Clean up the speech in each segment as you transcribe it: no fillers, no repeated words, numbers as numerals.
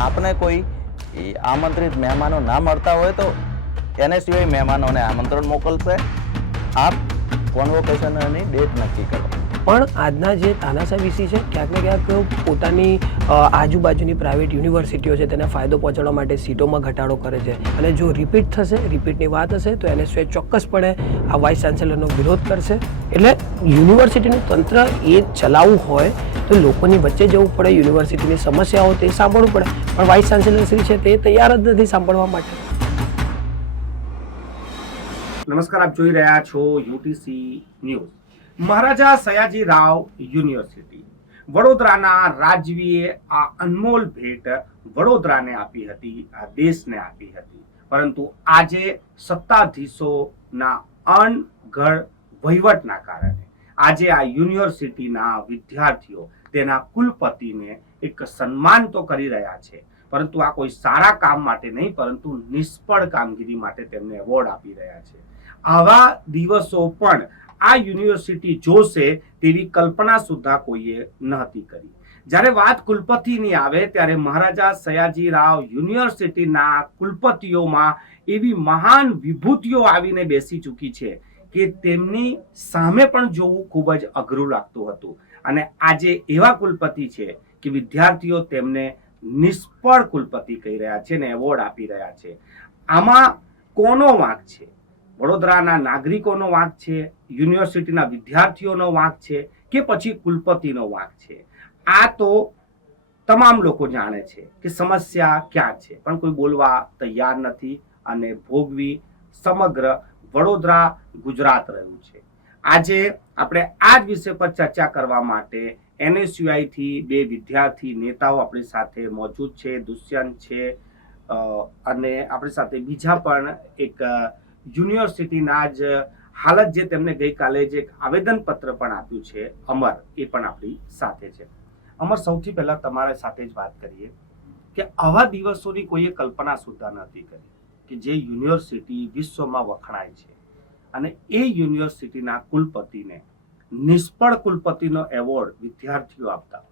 આપને કોઈ આમંત્રિત મહેમાનો ના મળતા હોય તો એને સિવાય મહેમાનોને આમંત્રણ મોકલશે. આપ કોન્વોકેશનની ડેટ નક્કી કરો. પણ આજના જે તાનાશા વીસી છે ક્યાંક ને ક્યાંક પોતાની આજુબાજુની પ્રાઇવેટ યુનિવર્સિટીઓ છે તેને ફાયદો પહોંચાડવા માટે સીટોમાં ઘટાડો કરે છે, અને જો રિપીટ થશે, રિપીટની વાત હશે તો NSUI ચોક્કસપણે આ વાઇસ ચાન્સેલરનો વિરોધ કરશે. એટલે યુનિવર્સિટીનું તંત્ર એ ચલાવવું હોય તો લોકોની વચ્ચે જવું પડે, યુનિવર્સિટીની સમસ્યાઓ તે સાંભળવું પડે, પણ વાઇસ ચાન્સેલર શ્રી છે તે તૈયાર જ નથી સાંભળવા માટે. નમસ્કાર, આપ જોઈ રહ્યા છો UTC news. Maharaja Sayajirao university વડોદરાના રાજવીએ આ અનમોલ ભેટ વડોદરાને આપી હતી, આ દેશને આપી હતી. પરંતુ આજે સત્તાધીશોના અણઘડ વહીવટના કારણે આજે આ યુનિવર્સિટીના વિદ્યાર્થીઓ તેના કુલપતિને એક સન્માન તો કરી રહ્યા છે, પરંતુ આ કોઈ સારા કામ માટે નહીં, પરંતુ નિષ્ફળ કામગીરી માટે તેમને એવોર્ડ આપી રહ્યા છે. આવા દિવસો પણ આ યુનિવર્સિટી જોશે તેવી કલ્પના સુદ્ધા કોઈએ નહોતી કરી. જ્યારે વાત કુલપતિની આવે ત્યારે મહારાજા સયાજીરાવ યુનિવર્સિટીના કુલપતિઓમાં એવી મહાન વિભૂતિઓ આવીને બેસી ચૂકી છે કે તેમની સામે પણ જોવું ખૂબ જ અઘરું લાગતું હતું. અને આજે એવા કુલપતિ છે કે વિદ્યાર્થીઓ તેમને નિષ્ફળ કુલપતિ કહી રહ્યા છે ને એવોર્ડ આપી રહ્યા છે. આમાં કોનો વાંક છે? વડોદરાના નાગરિકોનો વાંક છે, યુનિવર્સિટીના વિદ્યાર્થીઓનો વાંક છે, કે પછી કુલપતિનો વાંક છે? આ તો તમામ લોકો જાણે છે કે સમસ્યા ક્યાં છે, પણ કોઈ બોલવા તૈયાર નથી અને ભોગવી સમગ્ર વડોદરા ગુજરાત રહ્યું છે. આજે આપણે આ જ વિષય પર ચર્ચા કરવા માટે NSUI થી બે વિદ્યાર્થી નેતાઓ આપણી સાથે મોજૂદ છે. દુષ્યંત છે અને આપણી સાથે બીજા પણ એક યુનિવર્સિટીના જ હાલત જે તેમને ગઈકાલે જે એક આવેદન પત્ર પણ આપ્યું છે, અમર, એ પણ આપણી સાથે છે. અમર, સૌથી પહેલા તમારા સાથે જ વાત કરીએ કે આવા દિવસોની કોઈએ કલ્પના સુદ્ધા નથી કરી કે જે યુનિવર્સિટી વિશ્વમાં વખણાય છે અને એ યુનિવર્સિટીના કુલપતિને નિષ્ફળ કુલપતિનો એવોર્ડ વિદ્યાર્થીઓ આપતા.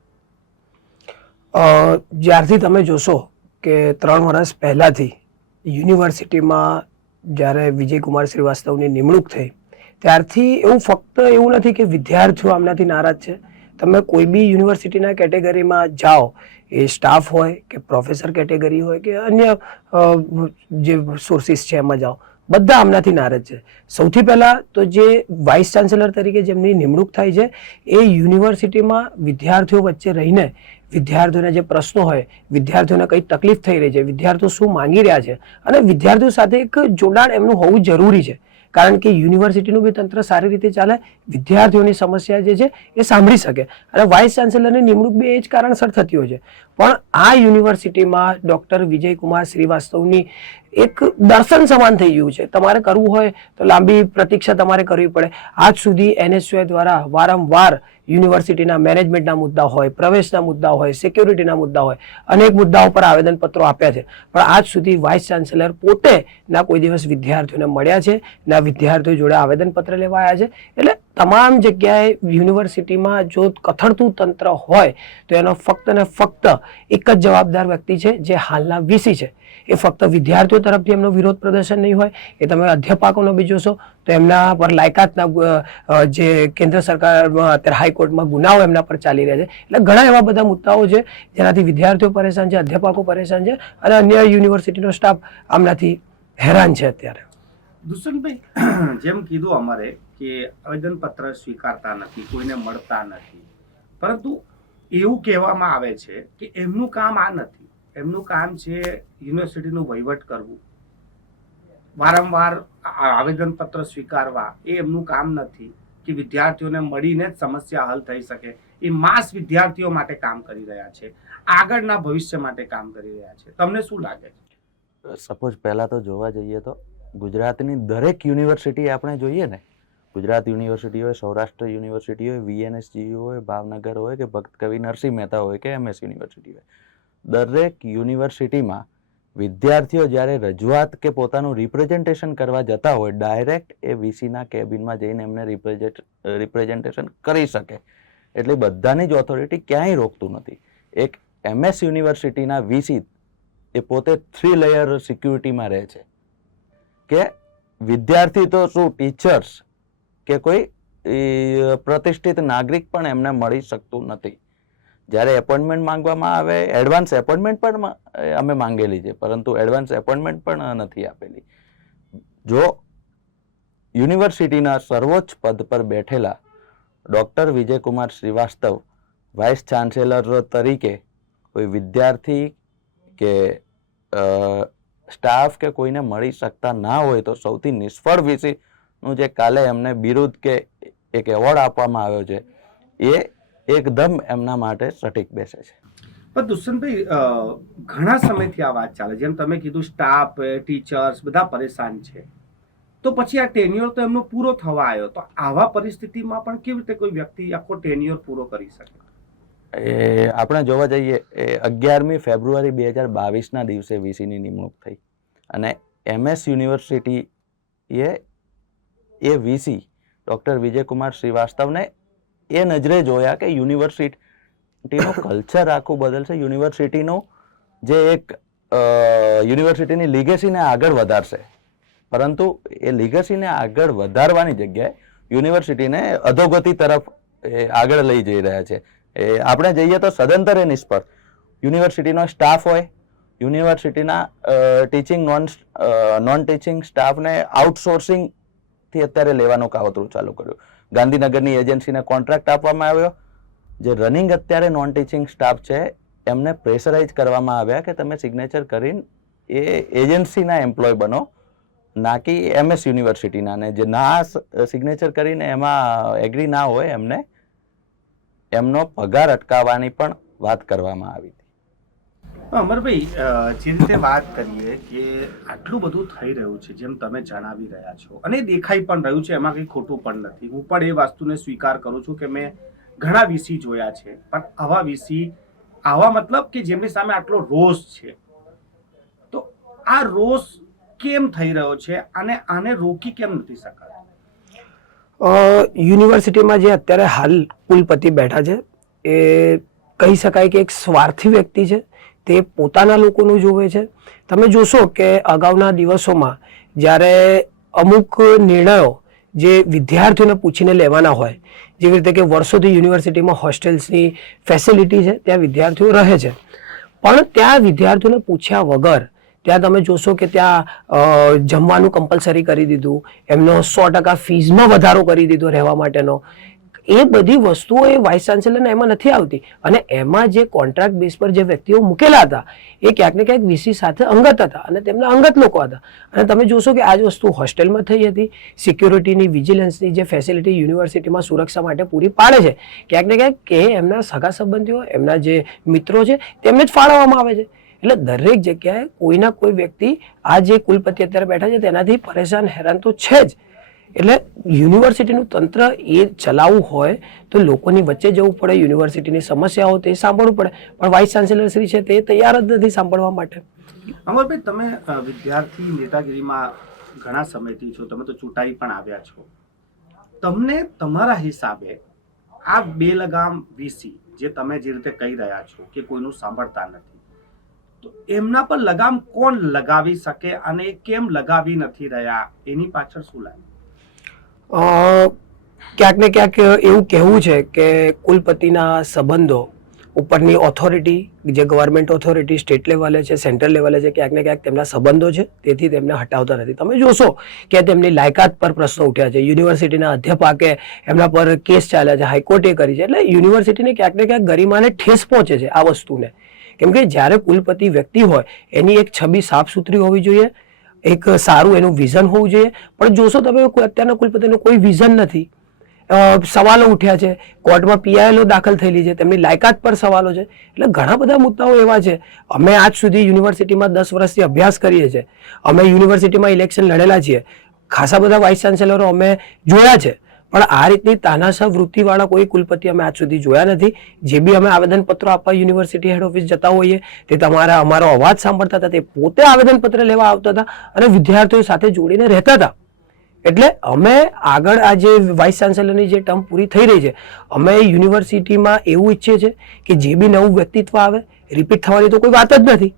જ્યારથી તમે જોશો કે 3 વર્ષ પહેલાથી યુનિવર્સિટીમાં જ્યારે વિજયકુમાર શ્રીવાસ્તવની નિમણૂક થઈ ત્યારથી એવું ફક્ત એવું નથી કે વિદ્યાર્થીઓ આમનાથી નારાજ છે. તમે કોઈ બી યુનિવર્સિટીના કેટેગરીમાં જાઓ, એ સ્ટાફ હોય કે પ્રોફેસર કેટેગરી હોય કે અન્ય જે સોર્સિસ છે એમાં જાઓ, બધા આમનાથી નારાજ છે. સૌથી પહેલાં તો જે વાઇસ ચાન્સેલર તરીકે જેમની નિમણૂક થાય છે એ યુનિવર્સિટીમાં વિદ્યાર્થીઓ વચ્ચે રહીને વિદ્યાર્થીઓના જે પ્રશ્નો હોય, વિદ્યાર્થીઓને કઈ તકલીફ થઈ રહી છે, વિદ્યાર્થીઓ શું માંગી રહ્યા છે, અને વિદ્યાર્થીઓ સાથે એક જોડાણ એમનું હોવું જરૂરી છે. કારણ કે યુનિવર્સિટીનું બી તંત્ર સારી રીતે ચાલે, વિદ્યાર્થીઓની સમસ્યા જે છે એ સાંભળી શકે, અને વાઇસ ચાન્સેલરની નિમણૂક બી એ જ કારણસર થતી હોય છે. પણ આ યુનિવર્સિટીમાં ડૉક્ટર વિજયકુમાર શ્રીવાસ્તવની એક દર્શન સમાન થઈ ગયું છે. તમારે કરવું હોય તો લાંબી પ્રતીક્ષા તમારે કરવી પડે. આજ સુધી NSUI દ્વારા વારંવાર યુનિવર્સિટીના મેનેજમેન્ટના મુદ્દા હોય, પ્રવેશના મુદ્દા હોય, સિક્યોરિટીના મુદ્દા હોય, અનેક મુદ્દાઓ પર આવેદનપત્રો આપ્યા છે, પણ આજ સુધી વાઇસ ચાન્સેલર પોતે ના કોઈ દિવસ વિદ્યાર્થીઓને મળ્યા છે, ના વિદ્યાર્થીઓ જોડે આવેદનપત્ર લેવા આવ્યા છે. એટલે તમામ જગ્યાએ યુનિવર્સિટીમાં જો કથળતું તંત્ર હોય તો એનો ફક્ત ને ફક્ત એક જ જવાબદાર વ્યક્તિ છે, જે હાલના VC છે. એ ફક્ત વિદ્યાર્થીઓ તરફથી એમનો વિરોધ પ્રદર્શન નહીં હોય, એ તમે અધ્યાપકોનો બી જોશો તો એમના પર લાયકાતના જે કેન્દ્ર સરકારમાં અત્યારે હાઈકોર્ટમાં ગુનાઓ એમના પર ચાલી રહ્યા છે. એટલે ઘણા એવા બધા મુદ્દાઓ છે જેનાથી વિદ્યાર્થીઓ પરેશાન છે, અધ્યાપકો પરેશાન છે, અને અન્ય યુનિવર્સિટીનો સ્ટાફ આમનાથી હેરાન છે અત્યારે. દુષ્યંતભાઈ, જેમ કીધું અમારે કે આવેદનપત્ર સ્વીકારતા નથી, કોઈને મળતા નથી, પરંતુ એવું કહેવામાં આવે છે કે એમનું કામ આ નથી. એમનું કામ છે યુનિવર્સિટીનું વહીવટ કરવું, વારંવાર આવેદનપત્ર સ્વીકારવા. એ એમનું કામ નથી કે વિદ્યાર્થીઓને મળીને જ સમસ્યા હલ થઈ શકે. એ માસ વિદ્યાર્થીઓ માટે કામ કરી રહ્યા છે, આગળના ભવિષ્ય માટે કામ કરી રહ્યા છે. તમને શું લાગે છે? સપોઝ પહેલા તો જોવા જઈએ તો ગુજરાતની દરેક યુનિવર્સિટી આપણે જોઈએ ને, ગુજરાત યુનિવર્સિટી હોય, સૌરાષ્ટ્ર યુનિવર્સિટી હોય, VNSGU હોય, ભાવનગર હોય કે ભક્ત કવિ નરસિંહ મહેતા હોય કે MS યુનિવર્સિટી હોય, દરેક યુનિવર્સિટીમાં વિદ્યાર્થીઓ જ્યારે રજૂઆત કે પોતાનું રિપ્રેઝન્ટેશન કરવા જતા હોય, ડાયરેક્ટ એ VCના કેબિનમાં જઈને એમને રિપ્રેઝન્ટેશન કરી શકે. એટલે બધાની જ ઓથોરિટી ક્યાંય રોકતું નથી. એક MS યુનિવર્સિટીના VC એ પોતે 3 લેયર સિક્યુરિટીમાં રહે છે કે વિદ્યાર્થી તો શું, ટીચર્સ કે કોઈ પ્રતિષ્ઠિત નાગરિક પણ એમને મળી શકતું નથી. જ્યારે એપોઇન્ટમેન્ટ માંગવામાં આવે, એડવાન્સ એપોઇન્ટમેન્ટ પણ અમે માંગેલી છે, પરંતુ એડવાન્સ એપોઇન્ટમેન્ટ પણ નથી આપેલી. જો યુનિવર્સિટીના સર્વોચ્ચ પદ પર બેઠેલા doctor Vijaykumar Shrivastava vice chancellor તરીકે કોઈ વિદ્યાર્થી કે સ્ટાફ કે કોઈને મળી શકતા ના હોય તો સૌથી નિષ્ફળ વીસીનું જે કાલે એમને બિરુદ કે એક એવોર્ડ આપવામાં આવ્યો છે એ એકદમ એમના માટે સટીક બેસે છે. પણ દુષ્યંતભાઈ, ઘણા સમયથી આ વાત ચાલે, જેમ તમે કીધું સ્ટાફ, ટીચર્સ બધા પરેશાન છે, તો પછી આ ટેન્યુઅર તો એમનો પૂરો થવા આવ્યો, તો આવા પરિસ્થિતિમાં પણ કેવી રીતે કોઈ વ્યક્તિ આખો ટેન્યુઅર પૂરો કરી શકે? એ આપણે જોવા જઈએ, 11મી ફેબ્રુઆરી 2022ના દિવસે વીસીની નિમણૂક થઈ અને MS યુનિવર્સિટી એ વીસી ડોક્ટર વિજયકુમાર શ્રીવાસ્તવને એ નજરે જોયા કે યુનિવર્સિટીનું કલ્ચર આખું બદલશે, યુનિવર્સિટીનું જે એક યુનિવર્સિટીની લીગેસીને આગળ વધારશે, પરંતુ એ લીગેસીને આગળ વધારવાની જગ્યાએ યુનિવર્સિટીને અધોગતિ તરફ આગળ લઈ જઈ રહ્યા છે. આપણે જઈએ તો સદંતરે નિષ્ફળ. યુનિવર્સિટીનો સ્ટાફ હોય, યુનિવર્સિટીના ટીચિંગ નોન ટીચિંગ સ્ટાફને આઉટસોર્સિંગથી અત્યારે લેવાનું કાવતરું ચાલુ કર્યું. ગાંધીનગરની એજન્સીને કોન્ટ્રાક્ટ આપવામાં આવ્યો. જે રનિંગ અત્યારે નોન ટીચિંગ સ્ટાફ છે એમને પ્રેશરાઇઝ કરવામાં આવ્યા કે તમે સિગ્નેચર કરીને એ એજન્સીના એમ્પ્લોય બનો, ના કે MS યુનિવર્સિટીના. ને જે ના સિગ્નેચર કરીને એમાં એગ્રી ના હોય એમને એમનો પગાર અટકાવવાની પણ વાત કરવામાં આવી હતી. અમરભાઈ, જે રીતે વાત કરીએ કે આટલું બધું થઈ રહ્યું છે, જેમ તમે જણાવી રહ્યા છો, અને દેખાઈ પણ રહ્યું છે, એમાં કંઈ ખોટું પણ નથી. હું પણ એ વસ્તુને સ્વીકાર કરું છું કે મેં ઘણા વીસી જોયા છે, પણ આવા વીસી, આવા મતલબ કે જેમની સામે આટલો રોષ છે, તો આ રોષ કેમ થઈ રહ્યો છે અને આને રોકી કેમ નથી શકાતો? યુનિવર્સિટીમાં જે અત્યારે હાલ કુલપતિ બેઠા છે એ કહી શકાય કે એક સ્વાર્થી વ્યક્તિ છે. તે પોતાના લોકોનું જોવે છે. તમે જોશો કે અગાઉના દિવસોમાં જ્યારે અમુક નિર્ણયો જે વિદ્યાર્થીઓને પૂછીને લેવાના હોય, જેવી રીતે કે વર્ષોથી યુનિવર્સિટીમાં હોસ્ટેલ્સની ફેસિલિટી છે, ત્યાં વિદ્યાર્થીઓ રહે છે, પણ ત્યાં વિદ્યાર્થીઓને પૂછ્યા વગર ત્યાં તમે જોશો કે ત્યાં જમવાનું કમ્પલસરી કરી દીધું, એમનો 100% ફીઝમાં વધારો કરી દીધો રહેવા માટેનો. એ બધી વસ્તુઓ એ વાઇસ ચાન્સેલરને એમાં નથી આવતી, અને એમાં જે કોન્ટ્રાક્ટ બેઝ પર જે વ્યક્તિઓ મૂકેલા હતા એ ક્યાંક ને ક્યાંક વીસી સાથે અંગત હતા અને તેમના અંગત લોકો હતા. અને તમે જોશો કે આ જ વસ્તુ હોસ્ટેલમાં થઈ હતી. સિક્યુરિટીની, વિજિલન્સની જે ફેસિલિટી યુનિવર્સિટીમાં સુરક્ષા માટે પૂરી પાડે છે, ક્યાંક ને ક્યાંક કે એમના સગા સંબંધીઓ, એમના જે મિત્રો છે તેમને જ ફાળવવામાં આવે છે. એટલે દરેક જગ્યાએ કોઈના કોઈ વ્યક્તિ આ જે કુલપતિ અત્યારે બેઠા છે તેનાથી પરેશાન, હેરાન તો છે જ. એટલે યુનિવર્સિટીનું તંત્ર એ ચલાવવું હોય તો લોકોની વચ્ચે જવું પડે, યુનિવર્સિટીની સમસ્યાઓ તે સાંભળવું પડે, પણ વાઇસ ચાન્સેલર શ્રી છે તે તૈયાર જ નથી સાંભળવા માટે. અમરભાઈ, તમે વિદ્યાર્થી નેતાગીરીમાં ઘણા સમયથી છો, તમે તો ચૂંટાઈ પણ આવ્યા છો. તમને તમારા હિસાબે આ બે લગામ વીસી જે તમે જે રીતે કહી રહ્યા છો કે કોઈનું સાંભળતા નથી, તો એમના પર લગામ કોણ લગાવી શકે અને કેમ લગાવી નથી રહ્યા, એની પાછળ શું લાગે? ક્યાંક ને ક્યાંક એવું કહેવું છે કે કુલપતિના સંબંધો ઉપરની ઓથોરિટી, જે ગવર્મેન્ટ ઓથોરિટી સ્ટેટ લેવલે છે, સેન્ટ્રલ લેવલે છે, ક્યાંક ને ક્યાંક તેમના સંબંધો છે, તેથી તેમને હટાવતા નથી. તમે જોશો કે તેમની લાયકાત પર પ્રશ્નો ઉઠ્યા છે, યુનિવર્સિટીના અધ્યાપકે એમના પર કેસ ચાલ્યા છે, હાઈકોર્ટે કરી છે. એટલે યુનિવર્સિટીને ક્યાંક ને ક્યાંક ગરિમાને ઠેસ પહોંચે છે આ વસ્તુને. કેમ કે જ્યારે કુલપતિ વ્યક્તિ હોય એની એક છબી સાફ સુથરી હોવી જોઈએ, એક સારું એનું વિઝન હોવું જોઈએ, પણ જોશો તમે અત્યારના કુલપતિનું કોઈ વિઝન નથી. સવાલો ઉઠ્યા છે, કોર્ટમાં PILO દાખલ થયેલી છે, તેમની લાયકાત પર સવાલો છે. એટલે ઘણા બધા મુદ્દાઓ એવા છે. અમે આજ સુધી યુનિવર્સિટીમાં 10 વર્ષથી અભ્યાસ કરીએ છીએ, અમે યુનિવર્સિટીમાં ઇલેક્શન લડેલા છીએ, ખાસા બધા વાઇસ ચાન્સેલરો અમે જોયા છે, પણ આ રીતની તાનાશાહ વૃત્તિવાળા કોઈ કુલપતિ અમે આજ સુધી જોયા નથી. જે બી અમે આવેદનપત્રો આપવા યુનિવર્સિટી હેડ ઓફિસ જતા હોઈએ તે અમારો અવાજ સાંભળતા હતા, તે પોતે આવેદનપત્ર લેવા આવતા હતા અને વિદ્યાર્થીઓ સાથે જોડીને રહેતા હતા. એટલે અમે આગળ આ જે વાઇસ ચાન્સેલરની જે ટર્મ પૂરી થઈ રહી છે, અમે યુનિવર્સિટીમાં એવું ઈચ્છીએ છીએ કે જે બી નવું વ્યક્તિત્વ આવે, રિપીટ થવાની તો કોઈ વાત જ નથી,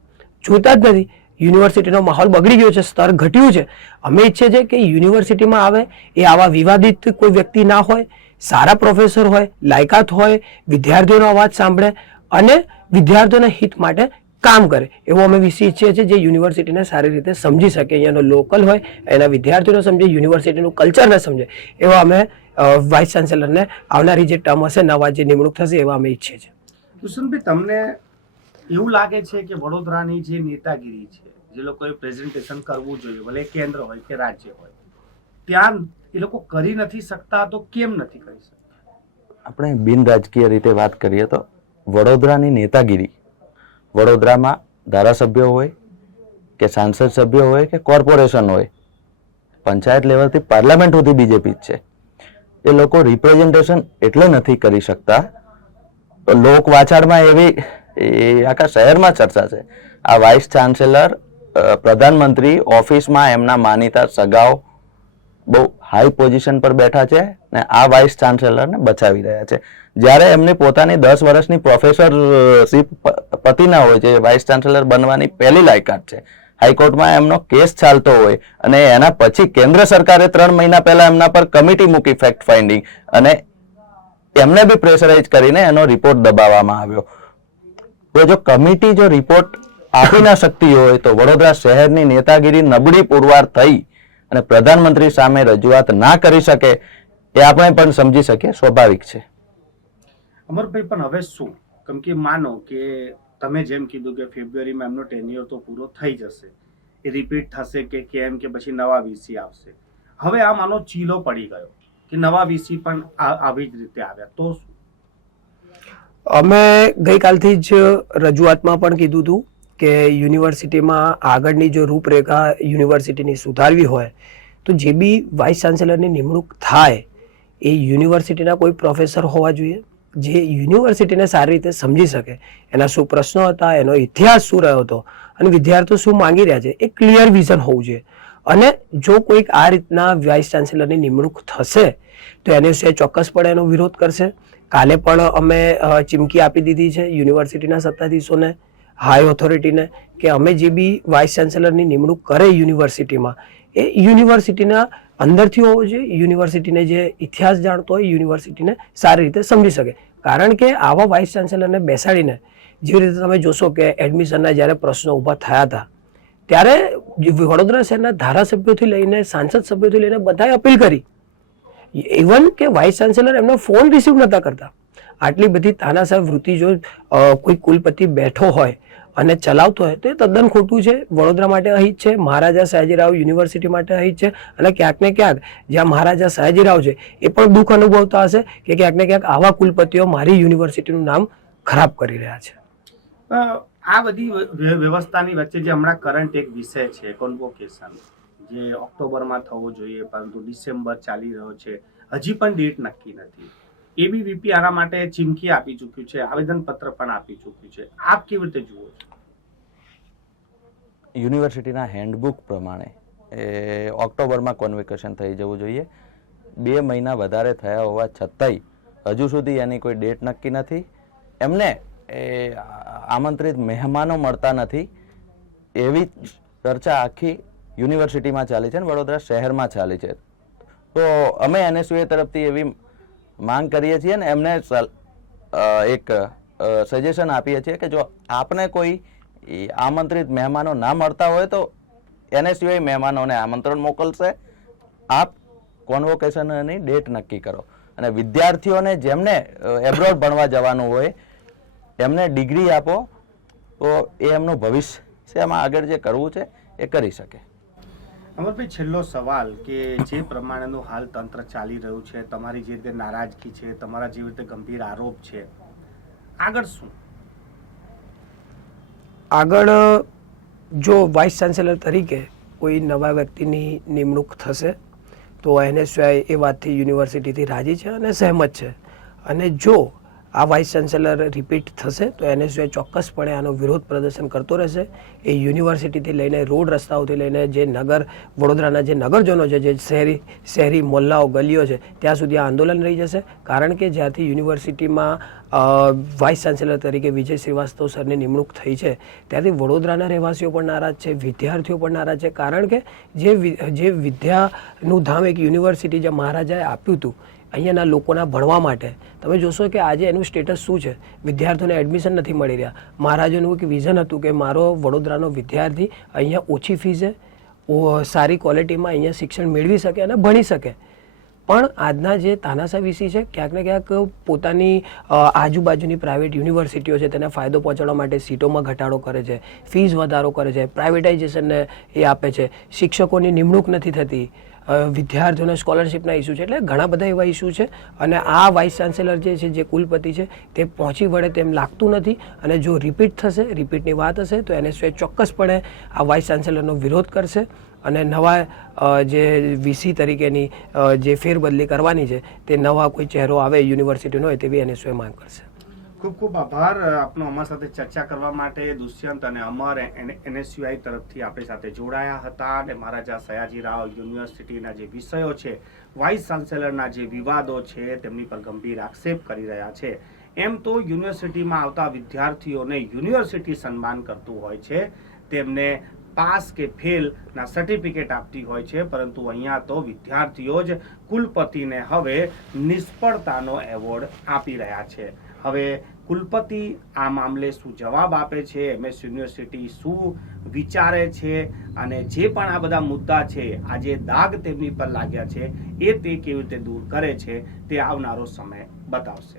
જોતા જ નથી. યુનિવર્સિટીનો માહોલ બગડી ગયો છે, સ્તર ઘટ્યું છે. અમે ઈચ્છીએ છીએ કે યુનિવર્સિટીમાં આવે એ આવા વિવાદિત કોઈ વ્યક્તિ ના હોય, સારા પ્રોફેસર હોય, લાયકાત હોય, વિદ્યાર્થીઓનો અવાજ સાંભળે અને વિદ્યાર્થીઓના હિત માટે કામ કરે. એવું અમે વીસી ઈચ્છીએ છીએ, જે યુનિવર્સિટીને સારી રીતે સમજી શકે, અહીંયાનો લોકલ હોય, એના વિદ્યાર્થીઓને સમજે, યુનિવર્સિટીનું કલ્ચરને સમજે. એવા અમે વાઇસ ચાન્સેલરને આવનારી જે ટર્મ હશે, નવા જે નિમણૂક થશે, એવા અમે ઈચ્છીએ છીએ. દુષ્યંતભાઈ, તમને એવું લાગે છે કે વડોદરાની જે નેતાગીરી છે, જે લોકોએ પ્રેઝન્ટેશન કરવું જોઈએ, ભલે કેન્દ્ર હોય કે રાજ્ય હોય, ત્યાં એ લોકો કરી નથી શકતા, તો કેમ નથી કરી શકતા? આપણે બિન રાજકીય રીતે વાત કરીએ તો વડોદરાની નેતાગીરી, વડોદરામાં ધારાસભ્યો હોય કે સાંસદ સભ્યો હોય કે કોર્પોરેશન હોય, પંચાયત લેવલથી પાર્લામેન્ટ સુધી બીજેપી જ છે. એ લોકો રિપ્રેઝન્ટેશન એટલે નથી કરી શકતા. લોક વાચાળમાં એવી આખા શહેરમાં ચર્ચા છે, આ વાઇસ ચાન્સેલર પ્રધાનમંત્રી ઓફિસમાં એમના માનીતા સગાઓ બહુ હાઈ પોઝિશન પર બેઠા છે ને આ વાઇસ ચાન્સેલરને બચાવી રહ્યા છે. જ્યારે એમની પોતાની 10 વર્ષની પ્રોફેસરશીપ પતિના હોય છે, વાઇસ ચાન્સેલર બનવાની પહેલી લાયકાત છે, હાઈકોર્ટમાં એમનો કેસ ચાલતો હોય અને એના પછી કેન્દ્ર સરકારે 3 મહિના પહેલા એમના પર કમિટી મૂકી ફેક્ટ ફાઇન્ડિંગ, અને એમને બી પ્રેશરાઇઝ કરીને એનો રિપોર્ટ દબાવવામાં આવ્યો. તો જો કમિટી જો રિપોર્ટ આપી ના શકતી હોય તો વડોદરા શહેરની નેતાગીરી નબળી પુરવાર થઈ અને પ્રધાનમંત્રી સામે રજૂઆત ના કરી શકે એ આપણે પણ સમજી શકીએ, સ્વાભાવિક છે. અમરભાઈ, પણ હવે શું? કેમ કે માનો કે તમે જેમ કીધું કે ફેબ્રુઆરીમાં એમનો ટેન્યુઅર તો પૂરો થઈ જશે, એ રિપીટ થશે કે કેમ, કે પછી નવા વીસી આવશે. હવે આ માનો ચીલો પડી ગયો કે નવા વીસી પણ આવી જ રીતે આવ્યા, તો શું? અમે ગઈકાલથી જ રજૂઆતમાં પણ કીધું હતું કે યુનિવર્સિટીમાં આગળની જો રૂપરેખા યુનિવર્સિટીની સુધારવી હોય તો જે બી વાઇસ ચાન્સેલરની નિમણૂક થાય એ યુનિવર્સિટીના કોઈ પ્રોફેસર હોવા જોઈએ, જે યુનિવર્સિટીને સારી રીતે સમજી શકે, એના શું પ્રશ્નો હતા, એનો ઇતિહાસ શું રહ્યો હતો અને વિદ્યાર્થીઓ શું માંગી રહ્યા છે, એ ક્લિયર વિઝન હોવું જોઈએ. અને જો કોઈક આ રીતના વાઇસ ચાન્સેલરની નિમણૂક થશે તો એને ચોક્કસપણે એનો વિરોધ કરશે. કાલે પણ અમે ચીમકી આપી દીધી છે યુનિવર્સિટીના સત્તાધીશોને, હાઈ ઓથોરિટીને, કે અમે જે બી વાઇસ ચાન્સેલરની નિમણૂક કરે યુનિવર્સિટીમાં એ યુનિવર્સિટીના અંદરથી હોવો જોઈએ, યુનિવર્સિટીને જે ઇતિહાસ જાણતો હોય, યુનિવર્સિટીને સારી રીતે સમજી શકે. કારણ કે આવા વાઇસ ચાન્સેલરને બેસાડીને જેવી રીતે તમે જોશો કે એડમિશનના જ્યારે પ્રશ્નો ઊભા થયા હતા ત્યારે વડોદરા શહેરના ધારાસભ્યોથી લઈને સાંસદ સભ્યોથી લઈને બધાએ અપીલ કરી, ઇવન કે વાઇસ ચાન્સેલર એમનો ફોન રિસીવ નતા કરતા. આટલી બધી તાનાશાહ વૃત્તિ જો કોઈ કુલપતિ બેઠો હોય અને ચલાવતો હોય તો એ તદ્દન ખોટું છે. વડોદરા માટે અહિત છે, મહારાજા સયાજીરાવ યુનિવર્સિટી માટે અહિત છે, અને ક્યાંક ને ક્યાંક જ્યાં મહારાજા સયાજીરાવ છે એ પણ દુઃખ અનુભવતા હશે કે ક્યાંક ને ક્યાંક આવા કુલપતિઓ મારી યુનિવર્સિટીનું નામ ખરાબ કરી રહ્યા છે. આ બધી વ્યવસ્થાની વચ્ચે જે હમણાં કરંટ એક વિષય છે કોન્વોકેશન, જે ઓક્ટોબરમાં થવો જોઈએ પરંતુ ડિસેમ્બર ચાલી રહ્યો છે, હજી પણ ડેટ નક્કી નથી. એબીવીપી આના માટે ચીમકી આપી ચૂક્યું છે, આવેદનપત્ર પણ આપી ચૂક્યું છે. આપ કેવી રીતે જુઓ છો? યુનિવર્સિટીના હેન્ડબુક પ્રમાણે એ ઓક્ટોબરમાં કોન્વોકેશન થઈ જવું જોઈએ. 2 મહિના વધારે થયા હોવા છતાંય હજુ સુધી એની કોઈ ડેટ નક્કી નથી. એમને આમંત્રિત મહેમાનો મળતા નથી એવી ચર્ચા આખી યુનિવર્સિટીમાં ચાલી છે અને વડોદરા શહેરમાં ચાલી છે. તો અમે એનએસયુએ તરફથી એવી માંગ કરીએ છીએ ને એમને એક સજેશન આપીએ છીએ કે જો આપને કોઈ આમંત્રિત મહેમાનો ના મળતા હોય તો એનએસયુએ મહેમાનોને આમંત્રણ મોકલશે. આપ કોન્વોકેશનની ડેટ નક્કી કરો અને વિદ્યાર્થીઓને જેમને એબ્રોડ ભણવા જવાનું હોય એમને ડિગ્રી આપો તો એ એમનું ભવિષ્યમાં આગળ જે કરવું છે એ કરી શકે. અમરભાઈ, છેલ્લો સવાલ કે જે પ્રમાણેનું હાલ તંત્ર ચાલી રહ્યું છે, તમારી જે રીતે નારાજગી છે, તમારા જે રીતે ગંભીર આરોપ છે, આગળ શું? આગળ જો વાઇસ ચાન્સેલર તરીકે કોઈ નવા વ્યક્તિની નિમણૂક થશે તો એનએસયુઆઈ એ વાતથી યુનિવર્સિટીથી રાજી છે અને સહેમત છે. અને જો આ વાઇસ ચાન્સેલર રિપીટ થશે તો એનએસયુઆઈ ચોક્કસપણે આનો વિરોધ પ્રદર્શન કરતો રહેશે. એ યુનિવર્સિટીથી લઈને રોડ રસ્તાઓથી લઈને જે વડોદરાના જે નગરજનો છે, જે શહેરી મોહલ્લાઓ ગલીઓ છે, ત્યાં સુધી આ આંદોલન રહી જશે. કારણ કે જ્યારથી યુનિવર્સિટીમાં વાઇસ ચાન્સેલર તરીકે વિજય શ્રીવાસ્તવ સરની નિમણૂક થઈ છે ત્યારથી વડોદરાના રહેવાસીઓ પણ નારાજ છે, વિદ્યાર્થીઓ પણ નારાજ છે. કારણ કે જે વિદ્યાનું ધામ એક યુનિવર્સિટી જે મહારાજાએ આપ્યું હતું અહીંયાના લોકોના ભણવા માટે, તમે જોશો કે આજે એનું સ્ટેટસ શું છે. વિદ્યાર્થીઓને એડમિશન નથી મળી રહ્યા. મહારાજાનું એક વિઝન હતું કે મારો વડોદરાનો વિદ્યાર્થી અહીંયા ઓછી ફીઝે સારી ક્વોલિટીમાં અહીંયા શિક્ષણ મેળવી શકે અને ભણી શકે. પણ આજના જે તાનાશા વીસી છે ક્યાંક ને ક્યાંક પોતાની આજુબાજુની પ્રાઇવેટ યુનિવર્સિટીઓ છે તેને ફાયદો પહોંચાડવા માટે સીટોમાં ઘટાડો કરે છે, ફીસ વધારો કરે છે, પ્રાઇવેટાઇઝેશનને એ આપે છે, શિક્ષકોની નિમણૂક નથી થતી, વિદ્યાર્થીઓને સ્કોલરશિપના ઇસ્યુ છે. એટલે ઘણા બધા એવા ઇસ્યુ છે અને આ વાઇસ ચાન્સેલર જે છે, જે કુલપતિ છે, તે પહોંચી વળે તેમ લાગતું નથી. અને જો રિપીટની વાત હશે તો એનએસયુઆઈ ચોક્કસપણે આ વાઇસ ચાન્સેલરનો વિરોધ કરશે અને નવા જે વીસી તરીકેની જે ફેરબદલી કરવાની છે તે નવા કોઈ ચહેરો આવે યુનિવર્સિટીનો હોય તેવી એનએસયુઆઈ માંગ કરશે. ખૂબ ખૂબ આભાર આપનો અમારા સાથે ચર્ચા કરવા માટે. દુષ્યંત અને અમર એનએસયુઆઈ તરફથી આપણી સાથે જોડાયા હતા અને મહારાજા સયાજીરાવ યુનિવર્સિટીના જે વિષયો છે, વાઇસ ચાન્સેલરના જે વિવાદો છે તેમની પર ગંભીર આક્ષેપ કરી રહ્યા છે. એમ તો યુનિવર્સિટીમાં આવતા વિદ્યાર્થીઓને યુનિવર્સિટી સન્માન કરતું હોય છે, તેમને પાસ કે ફેલ ના સર્ટિફિકેટ આપતી હોય છે, પરંતુ અહીંયા તો વિદ્યાર્થીઓ જ કુલપતિને હવે નિષ્ફળતાનો એવોર્ડ આપી રહ્યા છે. હવે કુલપતિ આ મામલે શું જવાબ આપે છે, એમએસ યુનિવર્સિટી શું વિચારે છે અને જે પણ આ બધા મુદ્દા છે, આ જે દાગ તેમની પર લાગ્યા છે, એ તે કેવી રીતે દૂર કરે છે તે આવનારો સમય બતાવશે.